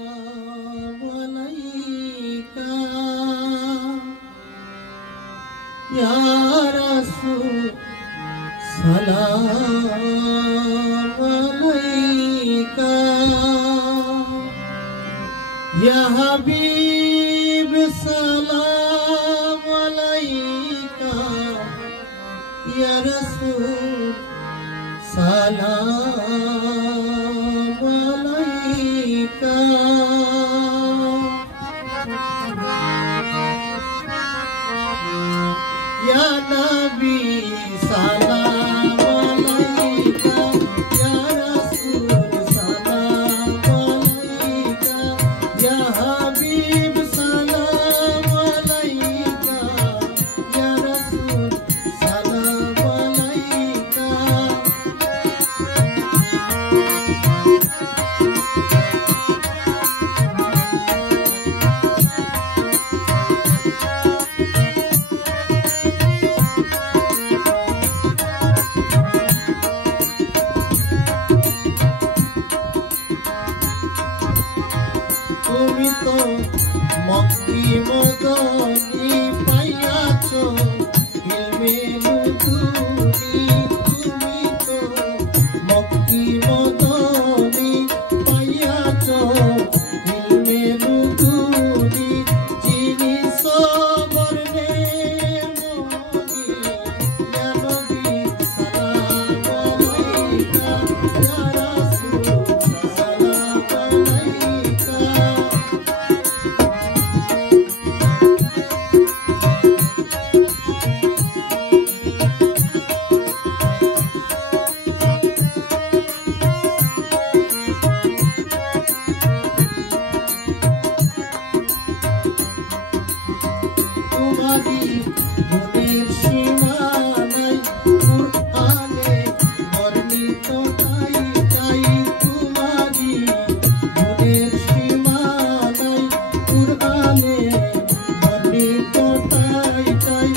सलाम अलैका या रसूल सलाम अलैका या हबीब सलाम अलैका या रसूल सलाम अलैका या नबी सलाम अलैका या रसूल सलाम अलैका या हबीब सलाम अलैका या रसूल सलाम अलैका তুমি তো মক্কি মদনী পাইয়াছো ইলমে নুতুনি তুমি তো মক্কি মদনী পাইয়াছো ইলমে নুতুনি যিনি সবরনে মনি ইয়া নবী সালাম আলাইকা ইয়া রাসূল সালাম আলাইকা তোমারি গুণের সীমা নাই কুরআনে বর্ণিত তাই তাই তোমারি গুণের সীমা নাই কুরআনে বর্ণিত তাই তাই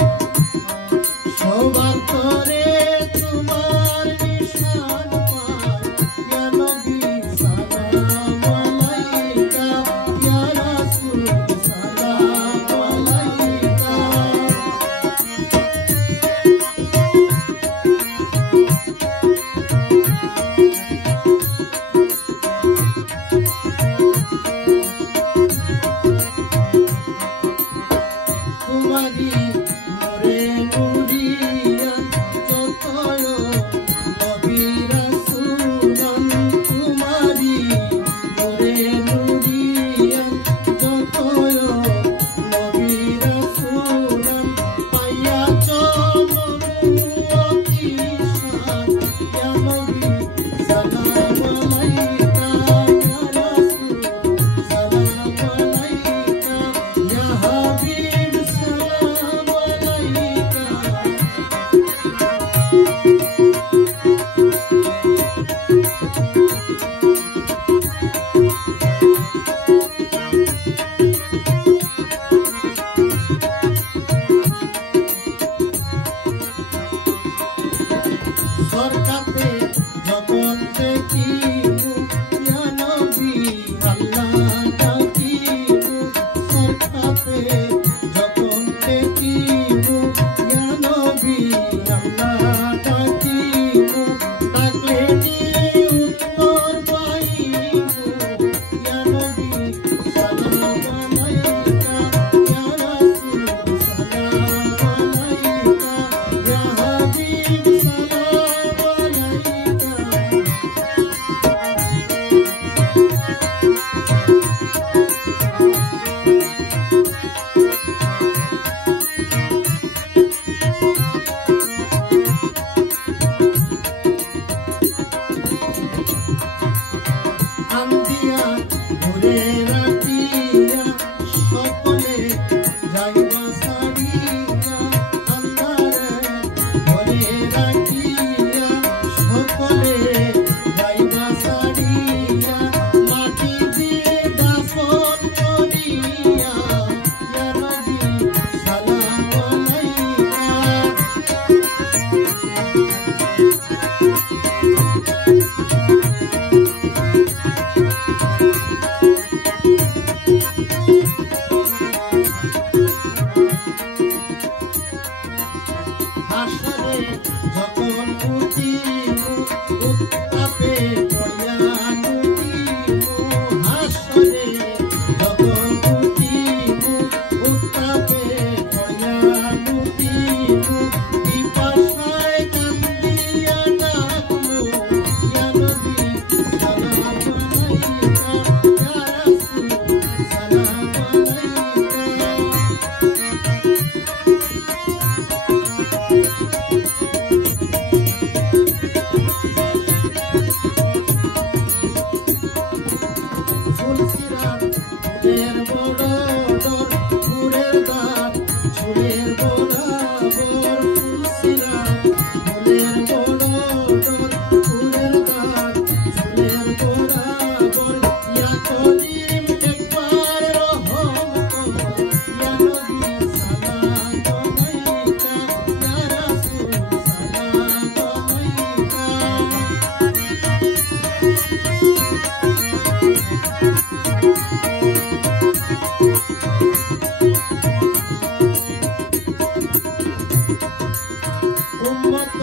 সবার তরে তোমার নিশান পাই ইয়া নবী সালাম আলাইকা ইয়া রাসূল সালাম আলাইকা তোমারি নূরে নুরিয়ান যতয় নবী রাসূলান তোমারি নূরে নুরিয়ান যতয় নবী রাসূলান পাইয়াছো মনুমতি শান ইয়া নবী সালাম আলাইকা ইয়া রাসূল সালাম আলাইকা ইয়া হাবিব সালাম আলাইকা সরকাতে যখন দেখিবু ইয়া নবী আল্লাহ ডাকিবু সরকাতে যখন দেখিবু ইয়া নবী আল্লাহ ডাকিবু ডাকলে নিয়ে উত্তর পাইবু ইয়া নবী সালাম আলাইকা ইয়া রাসূল সালাম আলাইকা ইয়া হাবিব সালাম আলাইকা যখন উঠিমু উত্তাপে পড়িয়া লুটিমু হাসরে যখন উঠিমু উত্তাপে পড়িয়া লুটিমু বিপাশায় কান্দিয়া ডাকমু ইয়া নবী সালাম আলাইকা ইয়া রাসূল সালাম আলাইকা ফুলসিরাত ফুলের বড় ফুলের গাছ ঝুলের বরাবর ফুলসিরাত ফুলের বড় ফুলের গাছ ঝুলের বরাবর ইয়া করিম একবার রহম কর ইয়া নবী সালাম আলাইকা ইয়া রাসূল সালাম আলাইকা উম্মত